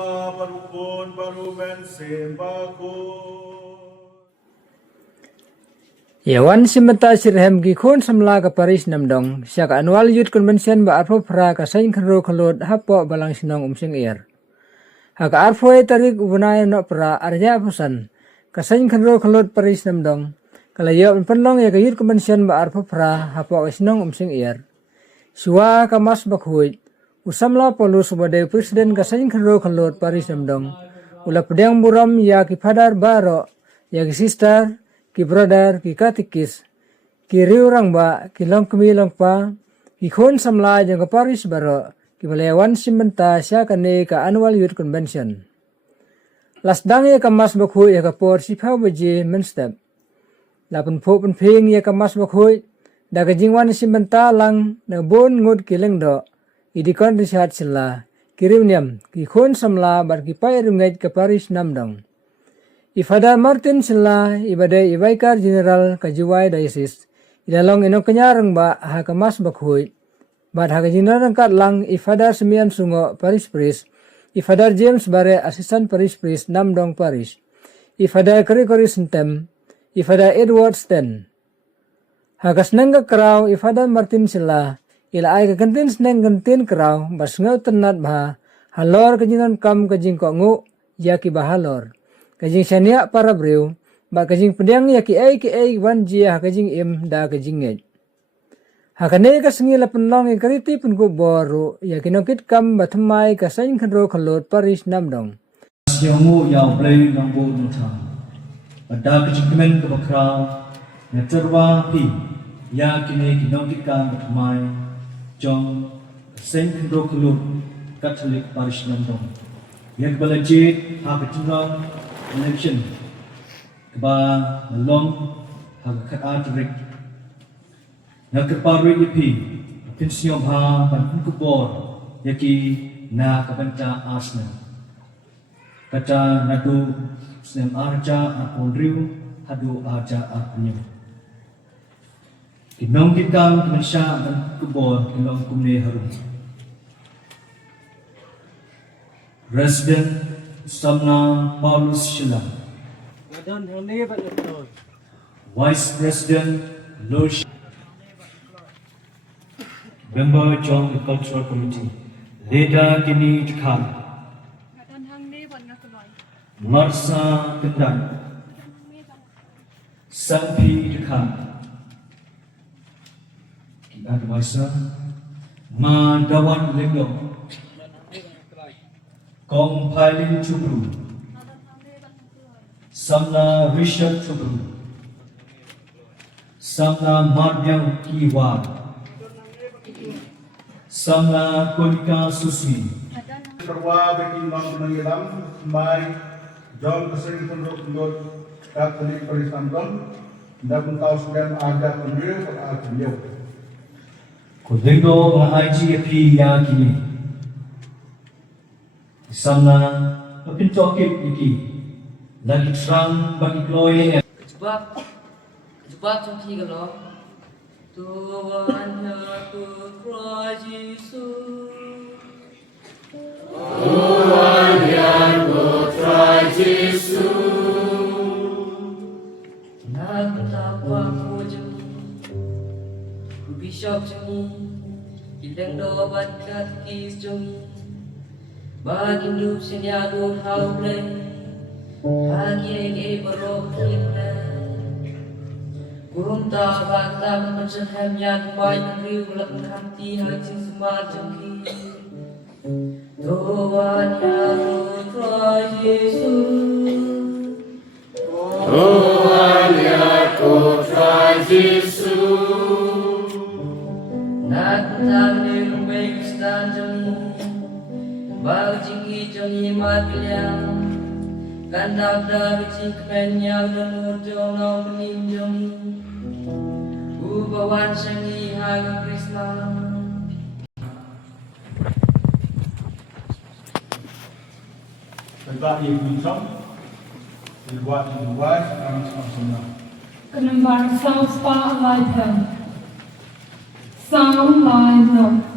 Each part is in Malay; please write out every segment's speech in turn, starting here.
Ba barukon baruben sembako. Yawan simenta sirhem ki khon samla ka Paris namdong siak annual youth convention ba arpo pra ka sain khanro khalot hapo balang sinong umsing air. Hak arpo tarik ubunay no pra arja pusan ka sain khanro khalot Paris namdong kalayo penlong ya ka youth convention ba arpo pra hapo sinong umsing air. Suwa ka mas bakhuy usamla polus subade presiden ka sain khanro khalot Paris namdong ula pedang buram ya ki padar baro ya ki sister ki brother ki katikis ki riurang ba ki long kumilong pa ki khon samla jang ka Paris baro ki balewan simenta sya kane ka annual youth convention lasdang ya ka mas bakhu ya ka por sipa baje menstep lapun pho pun phing ya ka mas bakhu da ka jingwan simenta lang na bon ngut ki lengdo idikon risat sila kirimniam ki khon samla bar ki pai rungai ka Paris namdong Ifada Martin sila ibadai Ibaikar General Kajiwai Diocese ilalong inong kanyarang ba hakamas bakhuy bad hakajinerang katlang Ifada Semian Sungo Paris Priest Ifada James Bare Assistant Paris Priest Namdong Paris Ifada Gregory Sentem Ifada Edward Sten hakas nangga kraw Ifada Martin sila ila ay kagantin sneng gantin kraw bas ngaw tenat ba halor kajinan kam kajing ko ngu yaki bahalor kajing sania para breu ba kajing pedang ya ki ai wan jia kajing im da kajing ngej hakane ka sengi la penlong e kariti pun ko boru ya kinokit kam bathmai ka sain khanro khalot Paris namdong siamu ya blai nambo nutha ada kajing kemen ka bakra na terwa pi ya kine kinokit kam bathmai jong sain khanro khalot Catholic Paris namdong yak balaje ha kajing election ba long hagkat atrik nagparwi ipi pensyon ha ban kubor yaki na kabanta asna kata nadu sem arja aponriu hadu arja apunyo kinong kitang kemensya ban kubor kinong kumne harum Resident Samna Paulus Shila Vice President Losh Member John the Cultural Committee Leda Kini Khan Marsa Kendan Sampi Khan Ki Advisor Ma Dawan Lengdong Kong Pailin Chubru Samna Rishabh Chubru Samna Madhyam Kiwan Samna Konika Susmi Perwa bagi mang mengilam mai John kesering penduduk Katolik Paris namdong dan tahu sedang ada pemilu pada beliau Kodendo ng IGP Yakini Samna Papintokit Iki lagi terang bagi kloy Kejebak trong khi lo Tuhan aku Christ Jesus Tuhan aku Christ Jesus Nak betapa ku jemi Ku bishop jemi Ilang dobat katkis jemi Bagim dup sinyadun hauble Hagi ege baroh kita Gumta bakta mencehem yan Pai negeri ulak kanti haji semar jengki Tuhan Yesus Christ Jesus Tuhan aku Christ Jesus Nak betapa rumbai kristan jemi Bau jinggi joni mat bilang Kandap da bicing kepenyau dan urjong nau benim joni Ubawan sangi haga krisma Sebab ia buncong dibuat kami sama-sama Kenembang sound spotlight them. Sound line up.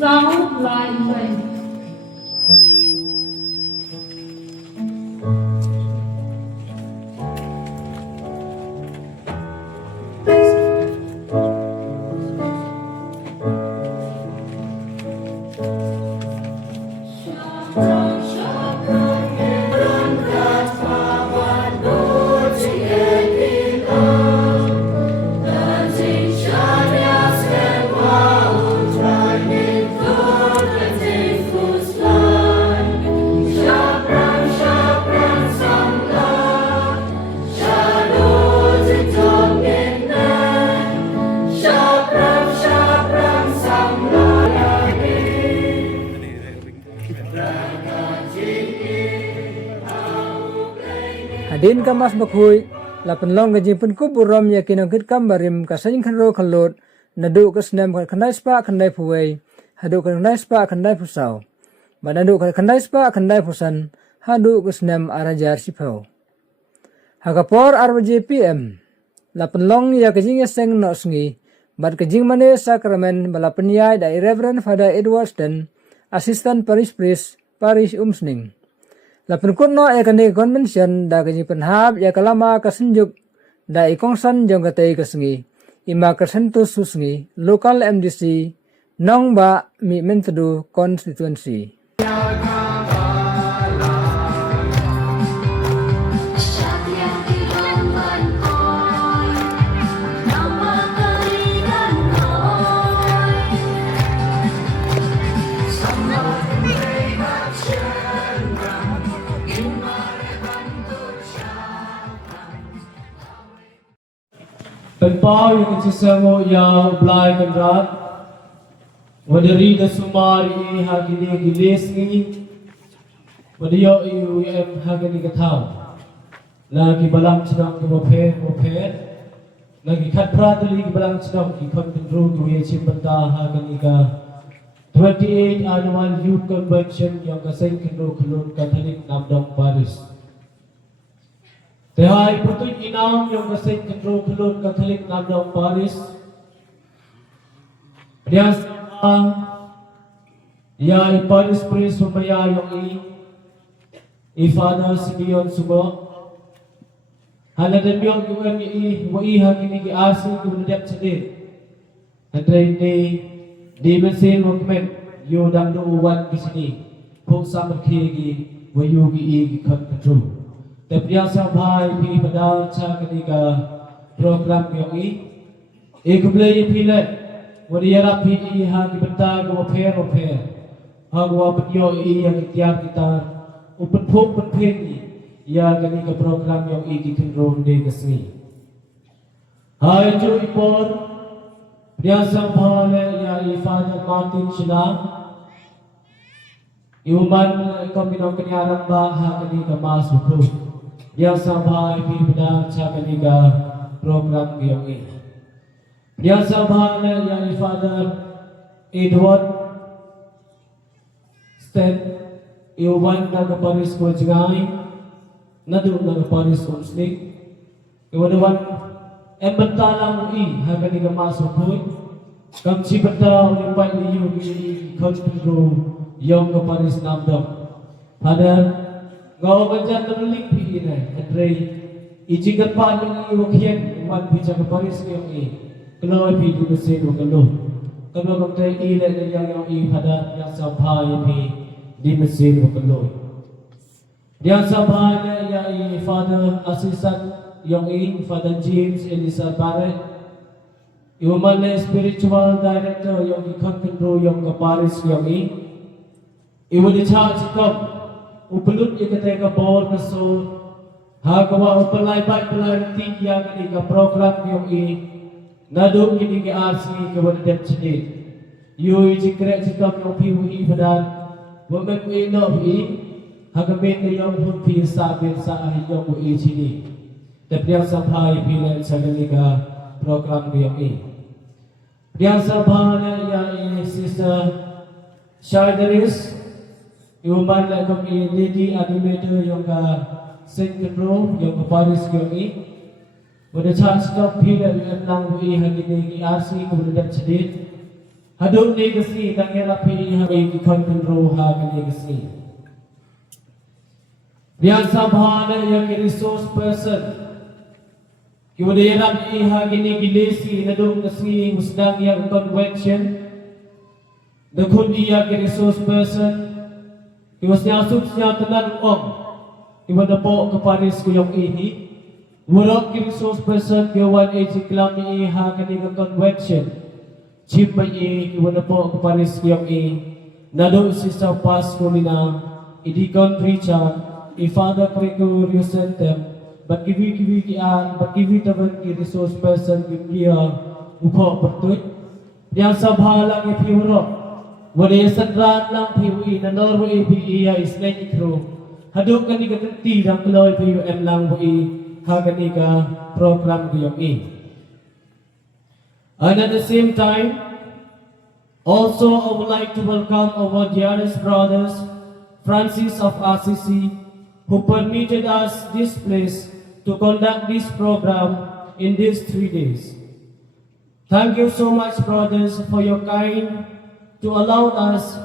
Sound like rain. Hadin kamas bakhui lapan long gajing pun kuburom yakin angkit kambarim kasing khanro khalot nadu kasnam khandai spa khandai phuwei hadu khandai spa khandai phusau banadu khandai spa khandai phusan hadu kasnam arajar sipau hagapor arbaje pm lapan long ya gajing seng no sngi bad gajing mane sakramen balapan yai dai Reverend Father Edwardston Assistant Parish Priest Parish Umsning lapan kunno ekani convention da gajing penhab ya kalama kasenjuk da ikongsan jong katei kasngi ima kersentus susngi local MDC nongba mi mentedu constituency. Penpau yang sesamo yang belai kendrat, wadari dasumari hagini gilis ni, wadiyo iuem hagini katau, lagi balang sedang kemoper, lagi kat prateli balang sedang ikon kendru kuye cimpenta hagini ka 28 Annual Youth Convention yang kasing kendru kelun Katolik Namdong Paris. Tehai putuj inam yang kasih kendro kelun Katolik Namdong Paris. Biasa ya Paris Prince Sumaya yang Father Simeon Sugo. Haladan yang UN wa hakini ki asi kemudian sedih. Andai di mesin movement yo dang do uwan di sini. Pung samar ki wa yugi ki kontrol. Terbiasa bahai pi pada cakap program yang ini, kemudian pilih, wadiara pi hagi bentar kemoper, hagwa penyo yang tiap kita upen puk penpeni, ya kini ke program yang ini kendron de kesini. Hai jo ipor, biasa bahai ya Father Martin Silam, iuman kombino kenyaran bah kini ke mas hukum. Yang sampai di pada cakap program yang ini. Yang sampai yang Father Edward Stan iwan naga Paris ko jangai nadu naga Paris Umsning iwan embentalang hagan ni masuk pun kam si beta lipat liu di kontrol yang ke Paris Namdong pada ngau baca terlik pi ini, andai ijikan pan yang iwakian umat bicara Paris yang ini, kalau pi di mesin kalau kata ile yang pada yang sampai pi di mesin kalau, yang sampai yang Father Assistant yang ini Father James Elisa Barrett, iwaman spiritual director yang ikan kontrol yang ke Paris yang ini, iwan dicatat cakap upelut yang ketika bawah kesor, hagawa upelai baik pelai tiga ketika program yang ini, nado ini ke asli kepada depcedit, yui jikret jikam yang piwi badan, wamen ino pi, hagamen yang pun pi sabil sahih yang ui cini, tapi yang sampai pilih ketika program yang ini, yang sampai yang sister Shardaris. Iuman lah kami lady animator yang ke Saint Pedro yang ke Paris yang ini. Pada chance kau pilih yang lang wi hagi ni arsi kemudian sedih. Haduk ni kesni tak kira pilih hagi kontrol hagi kesni. Biasa bahana yang resource person. Kemudian hagi hagi ni gilesi haduk kesni musdang yang convention. Dekun ia resource person. Kemudian asupnya tenan om. Kemudian po keparis kuyong ini. Murok resource person kewan age klami ha kaniga convention. Chip mai kemudian po keparis kuyong nado sisa pas kulina idikon Richard Father Gregorius Sentem but kiwi ki an but kiwi taban ki resource person kia upo pertut yang sabhala ki piuro wade sadran lang piwi na norwo ipi ia isnai ikro haduk kaniga tenti dang kloy piu em lang boi Haganika program kuyong And at the same time, also I would like to welcome our dearest brothers, Francis of Assisi, who permitted us this place to conduct this program in these 3 days. Thank you so much, brothers, for your kind to allow us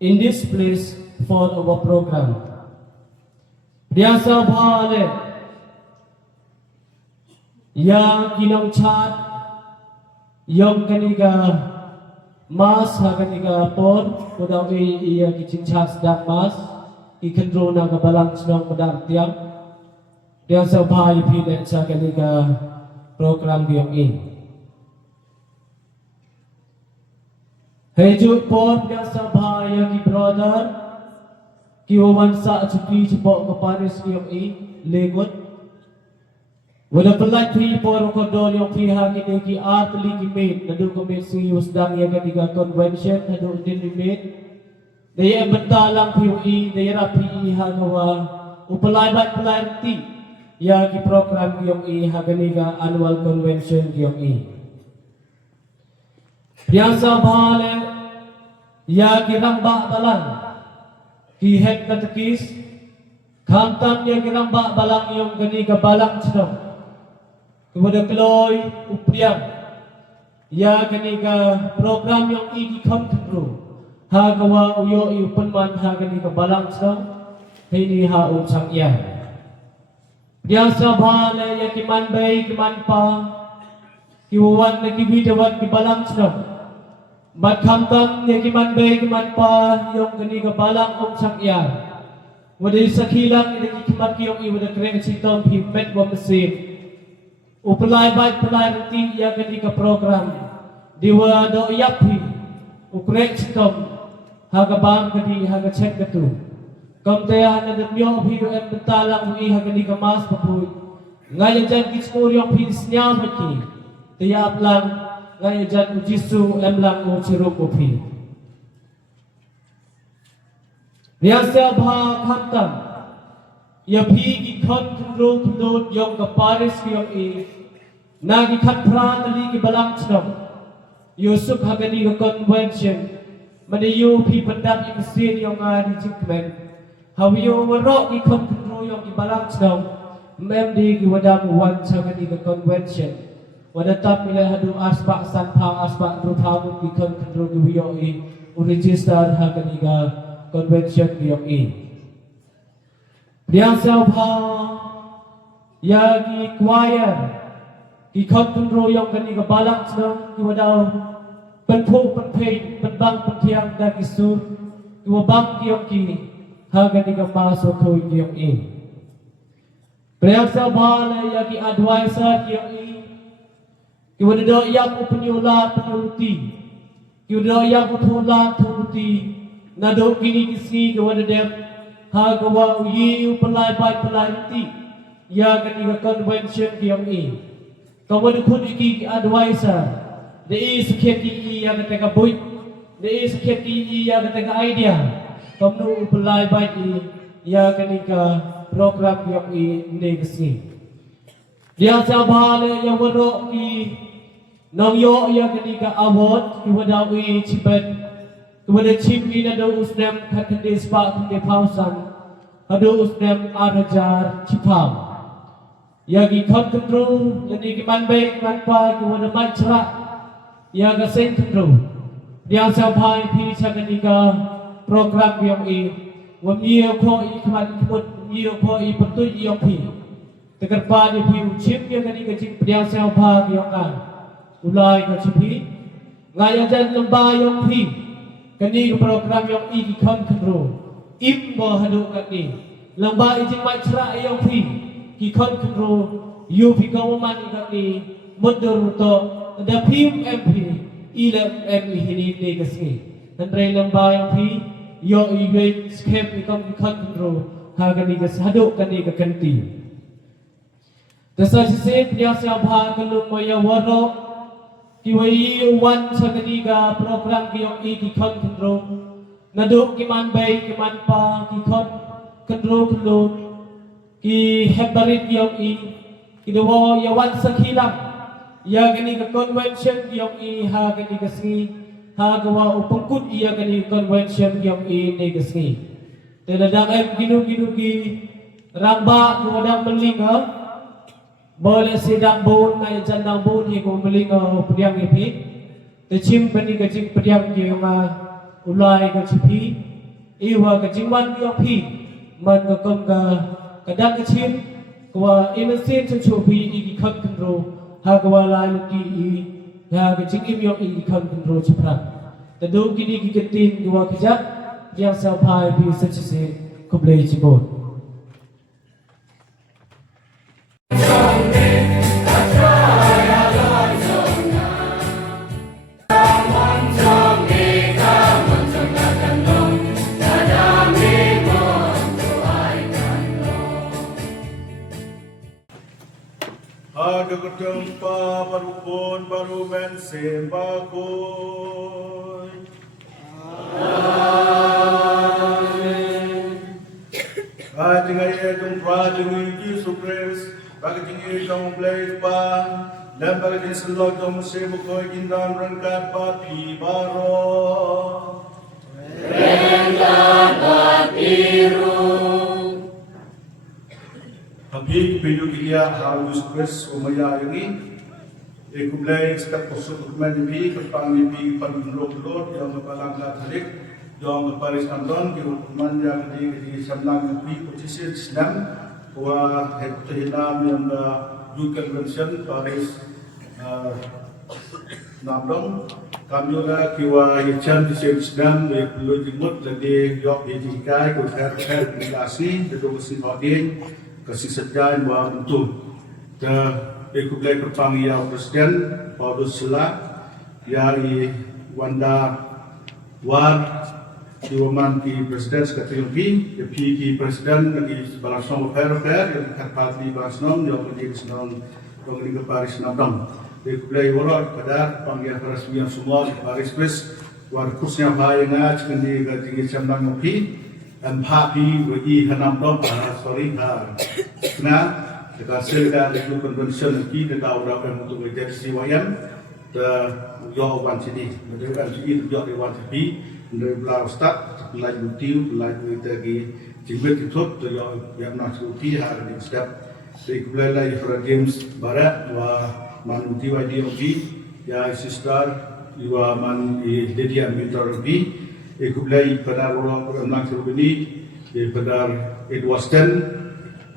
in this place for our program. Biasa bahale yang kinong chat yang kaniga mas ha kaniga pon kudaw iya kicin chat dak mas ikontrol na kabalang snong padang tiang biasa bahale pide sa kaniga program yang ini. Hejut pon biasa bahale ki brother Kiwawan sa cuti cepat ke Paris yang legot. Wala pelat pi por kodor yang pihak ini ki art ligi mate nadu kami si usdang yang ketiga convention nadu din mate. Daya bentalang PUI daya rapi hagawa upalai bat pelanti ya ki program yang haganiga annual convention yang Biasa bahale ya ki rambak balang Ki head katekis Kantan yang kiramba balang yung gani ka balang sino Kemudian keloy upriang Ya gani ka program yung ikikam kandro Hagawa uyo iupanman ha gani ka balang sino Hini ha utsang iya Biasa bahale ya kiman bay kiman pa Kiwawan na kibidawan ki balang sino Bat kamtang ni kiman bay kiman pa yung gani ka balang om sang iya. Wada sa kilang ni kiman kiyong i wada kren sitong himet wa mesin. Upalay bay palay rati ya gani ka program. Diwa do yapi. Ukren sitong haga bang gani haga check gatu. Kamtaya na damyo piyo em bentalang i haga ni ka mas papuy. Ngayon dyan kiskur yung pinisnya maki. Tiyap lang Ngayon dyan ujisu emlang uciruk upi Biasa bha khantam Ya pigi khan kandro kandot Yung kaparis kiyong Nagi khan pranali ki balang chnam Yusuk hagani ka convention Mani yu pi pandam imasin yung di jikmen Hawi yung warok ki khan kandro yung ki balang chnam Memdi ki wadam wan hagani ka convention Wadatap ila hadu aspak sanpa aspak rupamu gikan kontrol giwioi register haganiga convention gioi. Biasa pa ya gi choir gikan kontrol yang ganiga balang senang giwadaw penpu penpei penbang pentiang dagi sur giwabang gioi haganiga masuk gioi. Biasa pa ya gi advisor gioi Kiwada do yang penyulat penyuluti, kiwada yang utulat ututi, nado kini kisi kiwada dem, hagawa uyi upalai bai pelanti, ya ketiga convention kiyong Kamu pun iki advisor, dei sekian ki yang ketiga boy, dei sekian ki yang ketiga idea, kamu upalai bai ya ketiga program kiyong ini kisi. Dia sabale yang berok ki Nang yo yang ketika award kepada cipet kepada chip ini ada usnem katende spa kende pausan ada usnem arajar cipam ya ki khot kentru yani ki man be man pa ki wada man chra ya ga sen kentru dia sa pai pi chakanika program yang i wam ye ko i khaman khut ye ko i patu i pi tegar pa ni pi chip ye kani ka chip dia sa pa yang kan ulai ka chipi ngaya jan lamba yang pi kani program yang i ki khon kentru im bo hadu kani lamba i jing mai chra yang pi ki khon kentru yu pi government i kani mudur to da pim mp ilem mp hini ne kasni dan rai lamba yang pi yo i great scape i kom ki khon kentru ha kani ka hadu kani ka kanti dasa se pria sa bha kalum maya waro ki wai wan sakani ga program ki yo i ki khon kentru naduk ki man bay ki man pa ki khon kentru kentru ki hebarit ki yo i ki do ya wan sakhilam ya kani ka convention ki yo i ha kani ka sni ha ga wa upangkut iya kani convention ki yo i ne ka sni te ladang em ginu ki ramba ko wadang melinga boleh sidang bun ngai jandang bun hi ko melinga pediang ipi te chim pani ka chim pediang ki ma ulai ka chipi iwa ka jingwan ki pi man ka kom ka kadang ka chim ko innocent chu pi i ki kham kro ha ko lai ki i ya ka jing im yo i ki kham kro chipra te do ki ni ki tin ko ka ja yang sa pai pi sa chi se ko play chi bon Ada ketempa baru pun baru men sembakoi. Amen. Dengan ia jumpa dengan Yesus Kristus, bagi tinggi jom belai pan dan bagi selok jom sembakoi kindan rangkat pati baro. Rangkat patiru. Habis video kita harus Chris umaya ini, kumulai setiap kosong dokumen ini kepang ini penuluk yang kepalang Katolik, yang keparis Andon, dokumen yang di Samlang ini posisi Islam, bahwa Hektohinam yang Youth Convention Paris Namdong, kami juga kiwa Hicam di Islam, perlu jemut jadi yok dijikai, kuter relasi, jadi mesin hodin. Kasih sejalan buat untuk ikutlai kepanggil Presiden Paulus Sela yari Wanda Wad Diwaman ki Presiden Sekretariat ki Presiden lagi Balasong Fair yang terpati Balasong yang menjadi senang pengeling Paris Nabdong ikutlai orang pada panggil peresmian semua Paris Pres war khususnya bayangnya cekandi gaji cemang ngopi Happy bagi hanam dong sorry nah kita selesai dengan convention kita tahu dah untuk menjadi siwayan the your one city menjadi sini your one city dari belau start mulai butiu mulai dari jibet itu yang nak suti hari ini step dari kembali para games barat wa manuti wa di ya sister wa man di dia minta lebih Ikutlai pada orang orang serbini, pada Edwaston,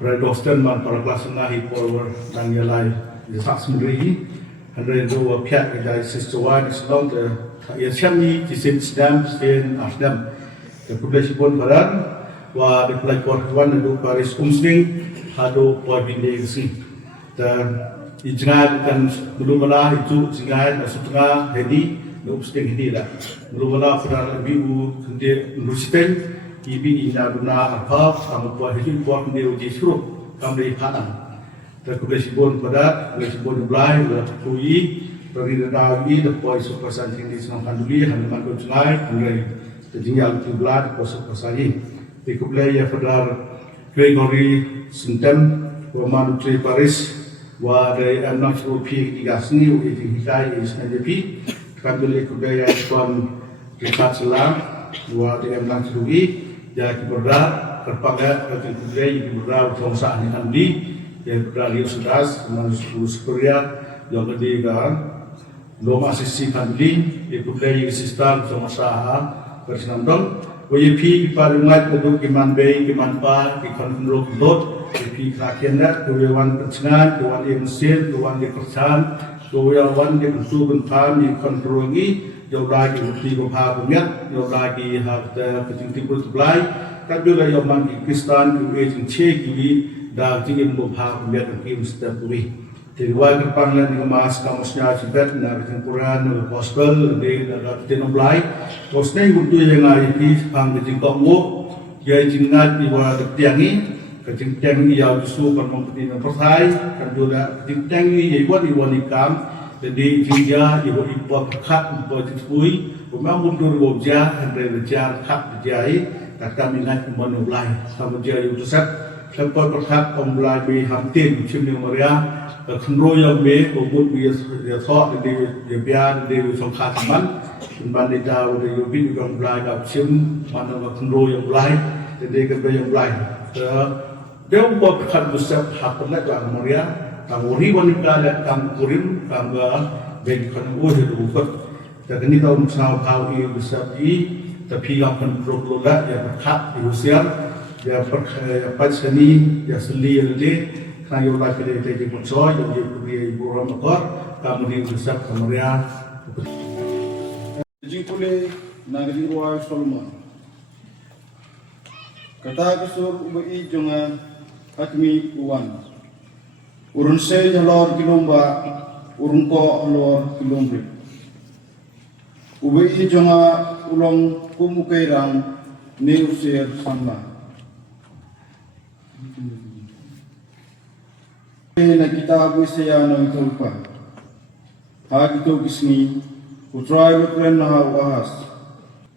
pada Boston man para kelas nahi power dan yalai jesak sendiri. Hari itu pihak dari sesuai Islam ke ya siami di Islam sen Islam. Ikutlai sipun barat, wa ikutlai korban itu Paris Umsning, hado poin binde isi. Dan ijnal kan belum malah itu ijnal setengah hari. Nupsting hindi lah. Merubahlah pada ibu kendi nuspen, ibu ina guna apa, kamu buat hidup buat kendi uji suruh, kamu dari padan. Terkulis bon pada, kulis bon belai, kui, beri dadawi, dapat sukasan tinggi senang kanduli, handaman kujulai, kemudian tertinggal jumlah sukasan ini. Terkulis ya pada Gregory Sentem, Roman Tri Paris, wa dari anak suruh pi tiga seni, uji hikai isnajepi. Kami kudaya tuan dekat selam, dua DM langsung jadi berda terpakai dengan kudaya berda bangsa ini andi yang berdalih sudas manus Korea yang ketiga loma sisi panding ipulai sistem semasa bersenam WP paringat kedua kiman bay kiman pa ikon rok dot WP kakianat kewan pencengan kewan yang mesin kewan yang kerjaan kewan yang bersugun pam ikon terongi jauh lagi bukti kepahaman jauh lagi harta ketinggian supply kan juga yang mangi Kristan kewe cek kewe dah tinggi kepahaman kewe setiap kewe Tiwai kerpanglan dengan mas kamusnya cipet na ketempuran gospel dari tenomblai kosnya untuk yang IP pang kejengkok wo jai jingat di bawah ketiangi kejengkeng yang justru permempeti mempertai kan juga kejengkeng ini buat iwan ikam jadi jingja ibu ibu berkat ibu ditui memang mundur wajah hendak bejar hak dijai kata minat menolai sama jai utusan sampai berkat pembelai bi hamtin cimning meriah Kendro yang be, kubut bias dia thọ dia biar dia songkhat man, ban dia jauh dia yubin yang belai kat sim mana kendro yang belai, dia kerja yang belai. Dia buat kan besar hak pelak lah Maria, kamuri wanita dan kamurim kamga bagi kan dia buat. Dan ini tahun sama kau ini besar ini, tapi yang kendro keluar yang berkat di usia, yang berkat seni, yang seli lele. Kayu lagi dari Muncoi, dari Ibu Ramakor, kami di Besar Kamaria. Jadi pulih nagari ruai Solomon. Kata kesur ubai jonga hakmi uwan. Urun se jalor kilomba, urun ko alor kilombri. Ubai jonga ulong kumukairang ni usir samla. Na kita saya nang tulpa. Hagi to kisni, utrai lukren na ahas.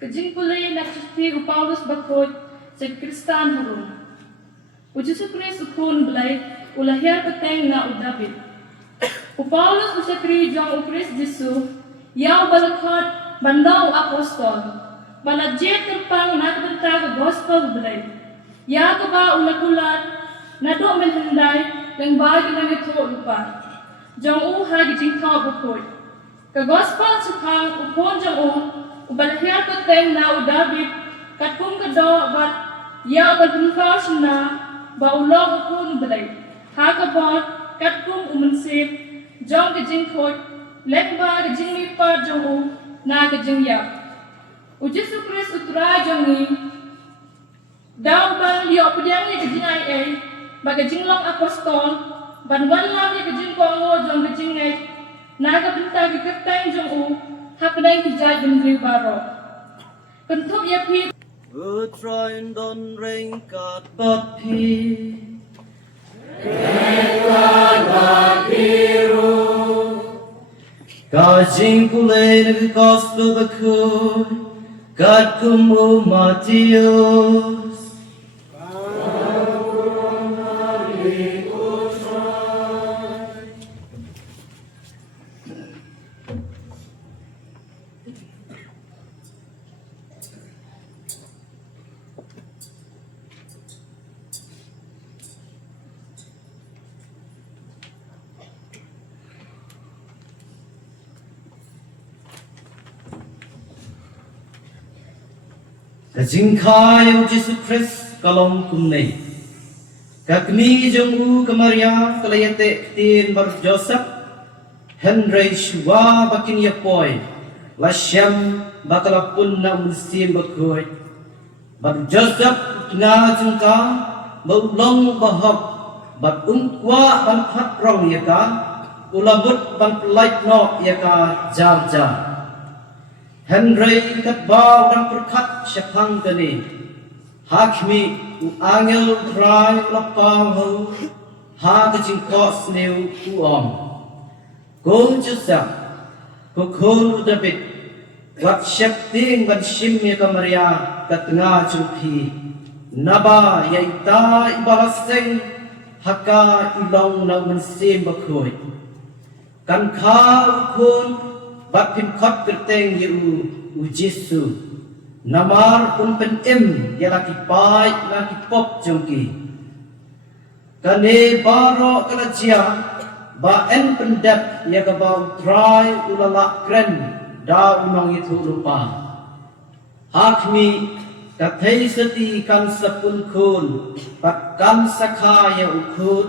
Kajing pulay nakasipi Paulus bakot sa Kristan harun. Ujisu Kris ukun belay ulahir peteng na udabit. Paulus usakri jong Kris Jesu yaw balakot bandaw apostol. Balajet terpang nakabenta ka gospel belay. Ya ka ba ulakulat na do menhenday yang bagi nang ito lupa. Jang hagi jing tao bukoy. Ka gospel supang upon jang ubalahir ko teng na udabit katkung kado bat ya balpunkaw na ba ulog upon balay. Haka bot katkung umansip jang kajing koy lek ba kajing lipat jang na kajing yap. Ujisu Kris utra jang ni daw bang liyo pedang ni kajing ay bagai jinglong apostol, banwan lang yang kejing kongo jong kejing ngay, naga benta keketeng jong haknay kijay bendri baro. Kentuk ya pi. Utrain don ring kat bat pi. Kajing kulay naggospel bakoy, kat kumu Matius. Kajingkai Yesus Kristus kalong kumnei. Kakmi jemu kemaria kelayate tin bar Joseph Henry Shua bakin yapoi lasyam bakalapun na musim bakoy. Bar Joseph nga jengka baulong bahab bat umkwa ban patrong yaka ulabut ban pelait no yaka jar. Henry katbaw dan perkat syapang kani hakmi angel try lapang ho ha kajingkos new uom go Joseph ko khol David wat syapting ban shimya kamaria katnga chupi naba yaita ibalaseng haka ilong na mensim bakoy kan kha ukun bat pim khot kerteng yu Jesu namar pun pen im ya laki pai laki pop jongki kane baro kalajia ba en pendep ya kabau try ulala kren da unong itu lupa hakmi kathei seti kan sapun kun bat kan sakha ya ukun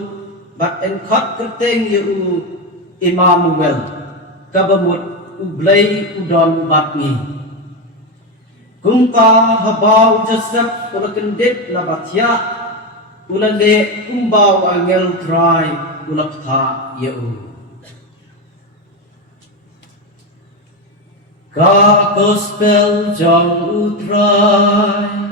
bat en khot kerteng ya u Immanuel kabamut ublai udon batni kumpa habau jasap ulakendit na batya ulande kumbau angel try ulakta ya u ka gospel jong utrai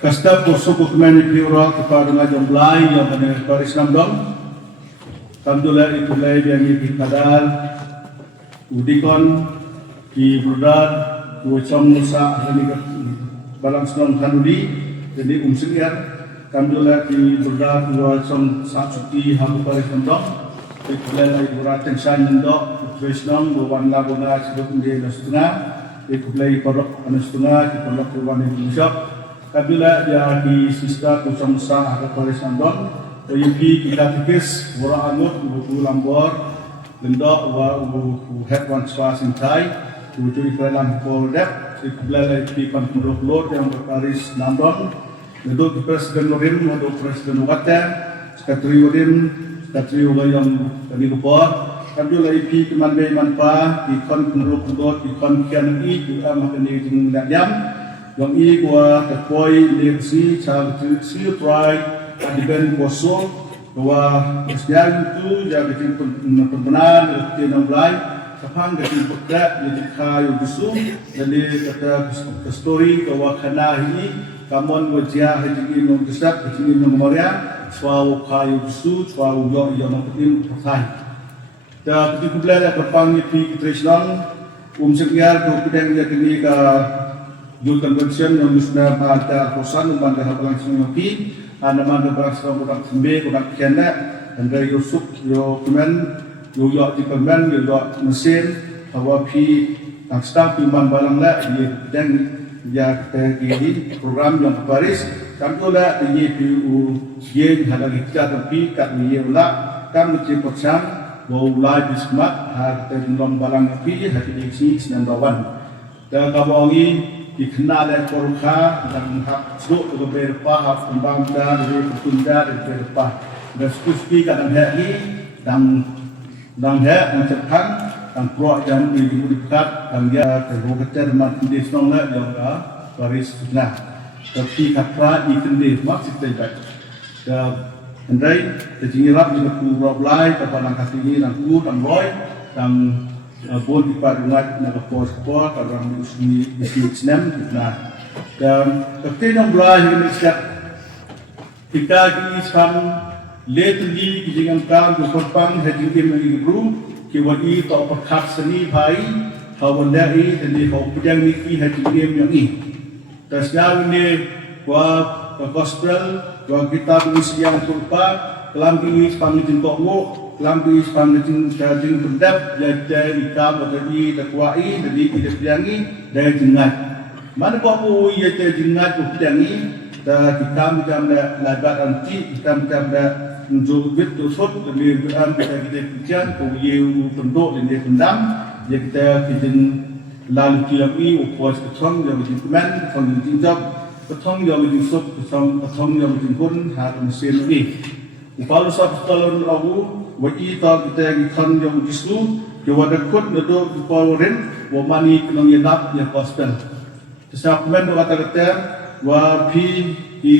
Kasta puso ko kumani piura kepada ngajong belai yang mana Paris Namdong. Alhamdulillah itu belai yang ini kadal udikon ki brudar kucong musa ini balang senang kanudi jadi umsingir. Alhamdulillah ki brudar kucong saksuti hamu Paris Namdong. Itu belai itu raten sanjendok Paris Namdong bawan labona sebelum dia setengah. Itu belai korok setengah ki korok bawan Indonesia. Kabila dia di sista kusang sah ada Paris Namdong, Yuki kita tipis, wara anut, buku lambor, lendok, wa buku headwan swa sintai, buku iklan Poldep, kabila lagi konfirmasi lord yang Paris Namdong, untuk Presiden Lorin, untuk Presiden Wate, Sekretari Lorin, Sekretari Lorin yang tadi lupa, kabila lagi kemanbe manpa, ikon konfirmasi, ikon kian i, juga makan di jam. Yang ini gua terkoi legacy cara si pride adiban kosong bahwa kesediaan itu jadi pembenar di nolai kapan jadi berkat jadi kayu busuk jadi kata ke story bahwa karena ini kamu wajah jadi non kesat jadi non Maria suau kayu busuk suau yo yang penting percaya dan ketika belajar berpanggil di Trislan sekian kemudian jadi ini ke Jul Convention yang sudah pada kosan umpan dah berlangsung nanti, anda mana berlangsung kurang sembe kurang kiana, anda Yusuf yo kemen yo di kemen yo mesin bahwa pi tang staff umpan balang lah dan ya kiri program yang Paris kami lah di PU yang ada kita tapi kami lah kami cepat bahwa live smart harta dalam balang pi hati diksi senandawan dan kamu ini dikenal oleh korka dan hak suk beberapa hak kembang dari bertunda dari beberapa dan spesifik kadang hari dan hak mencetak dan pro yang dibuat dan dia terbuka dengan kondisi nolak yang Paris nah tapi kata ikendih maksud tidak dan andai terjengirap dengan kurang lain kepada kaki ini dan kurang roy dan bon di padungan na pos-pos karang usni islam nah dan ketika mulai ini siap kita ini sam lately kijingan kam berkorban haji ini room kiwadi to perkat seni bai hawandai dan di hawpedang niki haji yang ini tasnya ini wa gospel wa kita yang kurpa kelam ini pamitin kok lampu panggilan jading pendap jadi ikam bagi takwai jadi tidak piangi dari jengat mana kau pun ia jengat piangi dah kita lagat anti kita menjual betul sot lebih beram kita kian kau ia penduk dan dia pendam dia kita lalu kilami upos ketong yang berjumpa ketong tinjau ketong yang berjumpa ketong yang berjumpa harus mesin ini upalo sabtalon awu Wajita kita yang ikan yang jisu, jawab dekut nedok di Powerin, wamani kenang yenap yang gospel. Kesal komen kata-kata, wapi di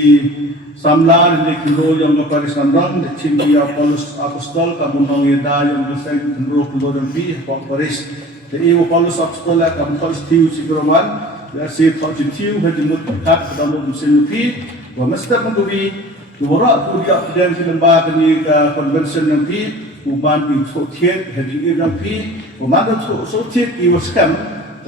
samlar di kiro yang Paris Namdong, di cimbi Paulus Apostol, kamu nong yeda yang besar kiro dan pi Paris. Jadi Paulus Apostol kamu Paulus tiu sikroman, biasa Paulus tiu hajimut kat dalam musim pi, wa mesti mengubi. Dua dia dan lembah ini konvensi nanti uban di sotiet hari ini nanti umat sotiet iwaskan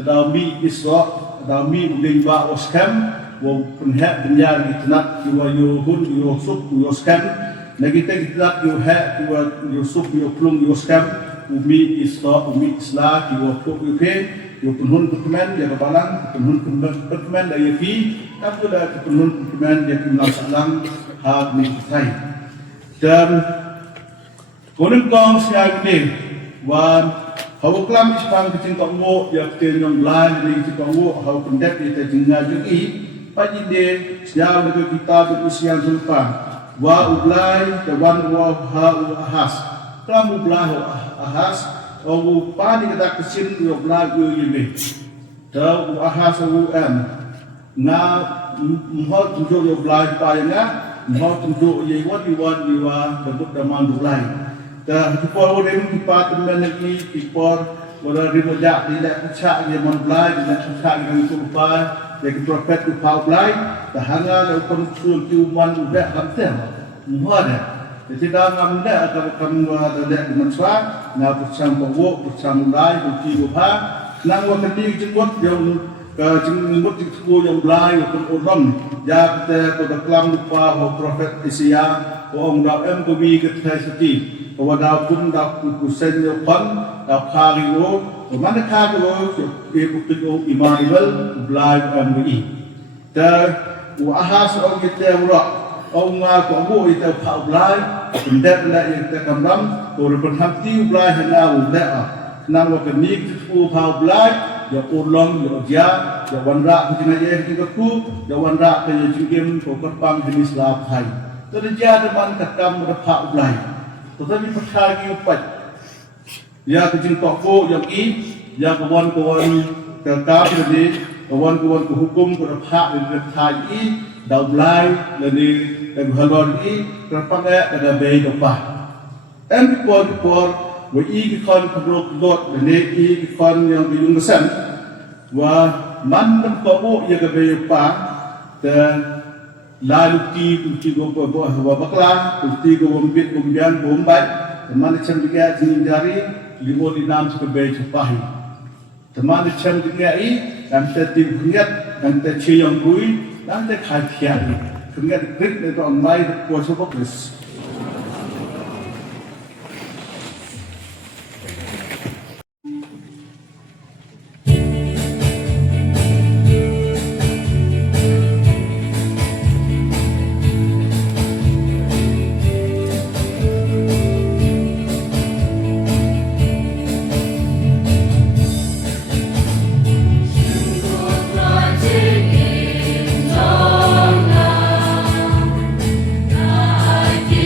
tetapi iswa dami udeng ba oskam wo penhak benyar gitnak kiwa yo hun yo sup yo oskam nagita gitnak yo ha kiwa yo sup yo plung yo oskam umi isla kiwa pok yo ke yo penhun dokumen ya balang penhun dokumen da ye fi tapi da penhun dokumen ya kimlang salang ha ni sai dan konem kong siag ni wan hau klam ispang kecing kong wo ya ten yang lain ni kecing kong wo hau pendek di tejinga juki pagi de siang dengan kita tu siang sulpa wa ublai the one wa ha ahas klam ublai ahas au pa ni kata kesin yo ublai yo yeme da ahas u am na mohon tunjuk yo ublai pa ya mohon tunjuk ye wat ni wa bentuk daman ublai da kipor odem departemen lagi kipor wala rimojak di lek pecak ye mon blai di lek pecak dengan sulpa ya prophet ku pau blai da hanga da kon sul tu man udah kamten mohon jadi dah ngamda akan kamu ada lek mensa na pusam bawo pusam blai uti buha nang wa kendi jenggot yang jenggot itu yang blai kon odom ya kita ko da klam lupa ho prophet Isaiah ông đạo em có bi cái thay sati và đạo kun đạo kusen yo kon đạo khari wo và mana khari wo e bukti o Emmanuel blai em ni ta wa ahas ông kita ura ông ko bo ita pa blai ndet la ita kamram ko ron hamti blai hana u da nang wa kan ni tu pa blai ya ulong ya ja ya wanra kujina ye kita ku ya wanra ke jingem ko pang jenis la thai terjadi man ketam berpak ulai, tetapi percaya upat. Ya kecil toko yang ya kawan-kawan kertas ini, kawan-kawan kehukum berpak dari thai dah ulai dari halon terpakai dengan baik apa. Dan kipor, wei ikon kedok dot dari ikon yang diung kesan, wah man toko yang baik apa dan lalu ti go bakla ti go bombit bombian bombai teman cem juga jari limo di nam sebagai cepahi teman cem juga dan ti ingat dan ti yang kui dan ti khatian ingat grit itu online kuasa fokus I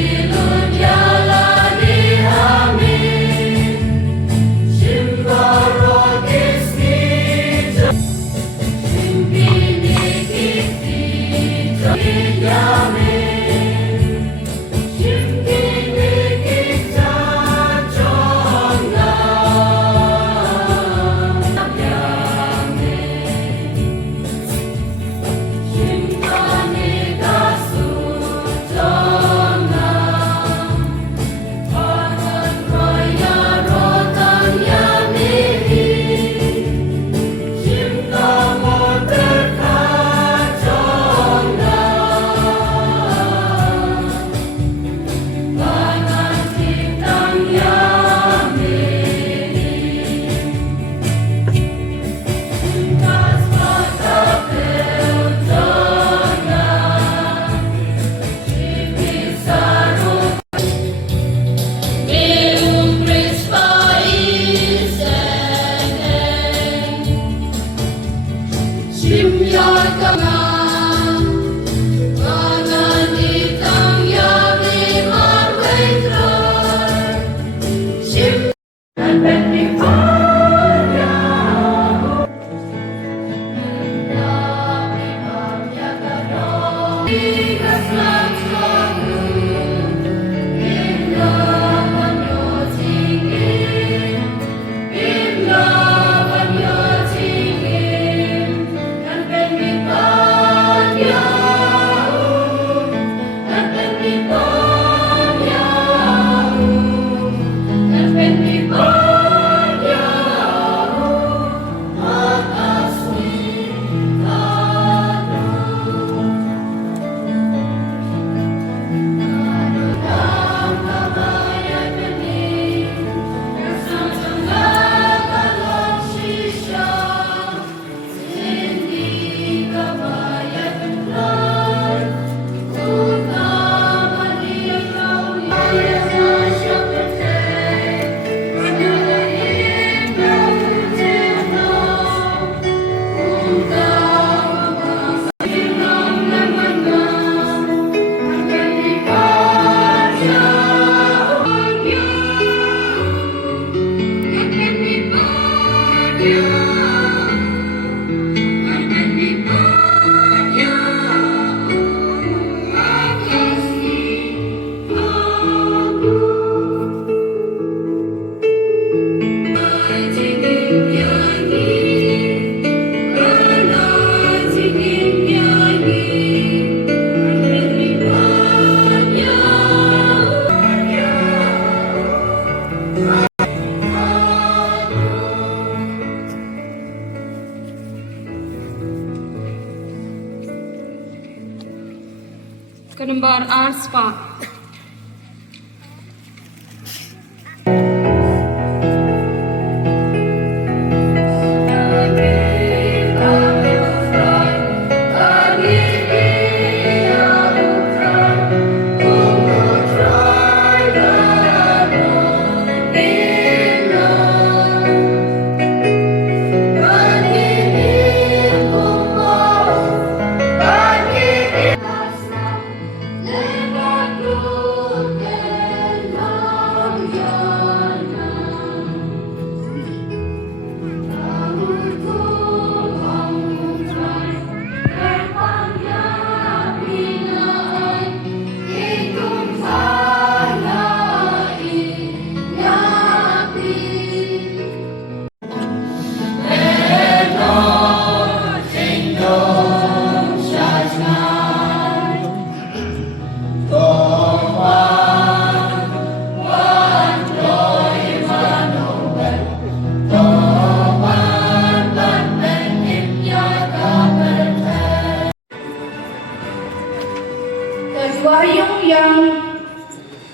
Kanembar Arspa.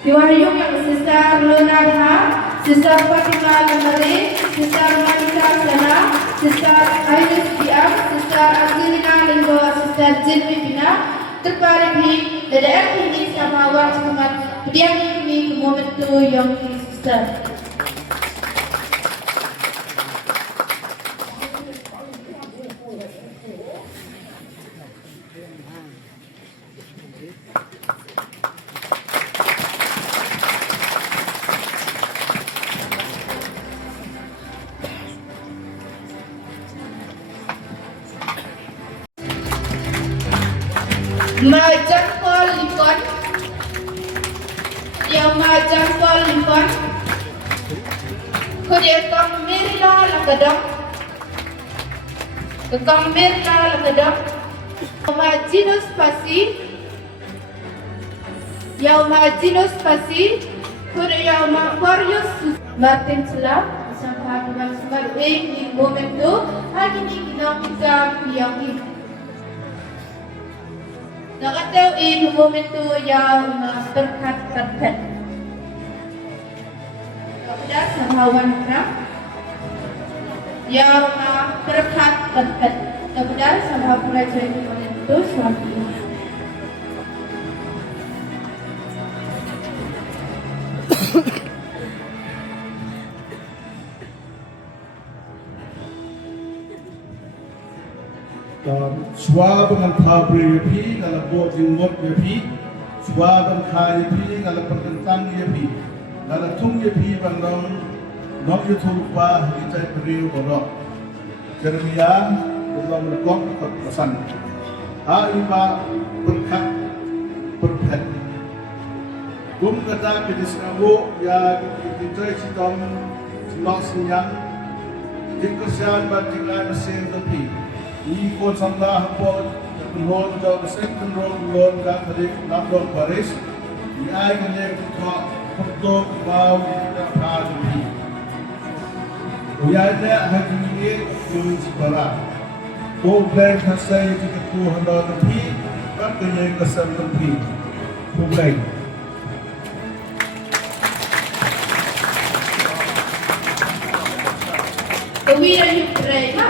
Diwahyung yang Sister Leonarda, Sister Fatima Lamare, Sister Monica Sana, Sister Ailis Biam, Sister Azilina Linggo, Sister Jinwi Bina, terparipi DDR ini sama awak semangat kediam ini momen tu yang Sister. Majang Paul Lincoln, yang Majang Paul Lincoln, Kuriakam Mirla Lakadam, Kekam Mirla Lakadam, Majinus Pasi, yang Majinus Pasi, Kuriakam Aquarius Martin Sula, sampai dengan semua di momen itu, hari ini kita pilih. Nakataw in momento yang berkat-berkat. Kepada sahawan kita yang berkat-berkat. Kepada sahabat raja ini momento suatu. Suaban pabri yapi ngala bot jingmot yapi suaban khai yapi ngala pertentang yapi ngala tung yapi bandang nok yuthuk pa hitai priu borok Jeremia dalam lekok pesan iba berkat berkat kum kata kedisnabu ya hitai sidom sinok sinyang jingkesian bantingan mesin tepi Ikon samlah pot penhon jauh besar penhon dan hadir nampak baris. Ia ingin kita foto bau kita pagi. Uyanya hari ini kunci bara. Problem kasih jika tu hendak tepi, kan kena kesan tepi. Problem. Kewiran Ukraina.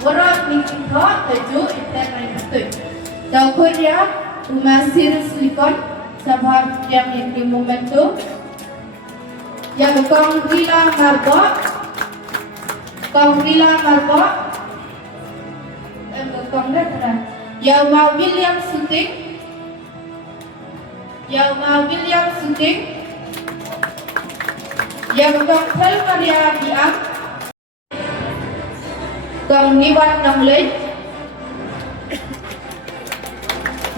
Orang mungkin tak tahu internet itu. Tahu dia masih silikon sebab yang di momen itu yang kong rila marbot, kong dah yang mau William shooting, yang kong Tel Maria Biam. Kong niwat ng late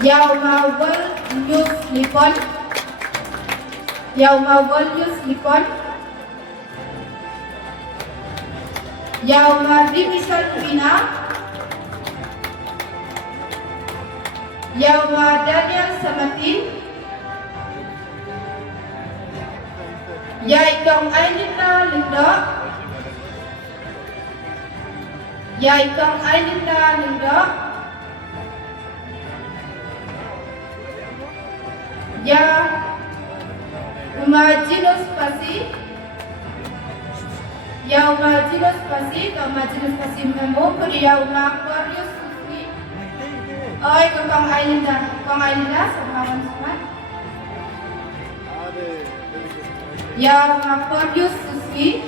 Yaw mawal news lipon Yaw ma division Pina Yaw ma Daniel Samati Yay kong Ainita Linda Yai kong Ainita Linda Ya Umajinus Pasi, Ya Umajinus Pasi, Ya Umajinus Pasi Memo, Ya Umakwarius Sufi. Oi, Kong Ailina, semawan semat. Ya Umakwarius Sufi.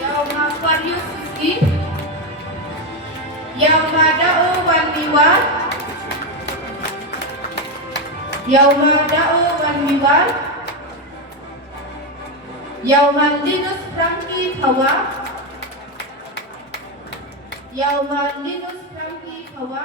Ya Umakwarius Sufi. Ya Umadao Wan Miwan. Yaumada'u wan miwal Yaumalinus Franki Hawa Yaumalinus Franki Hawa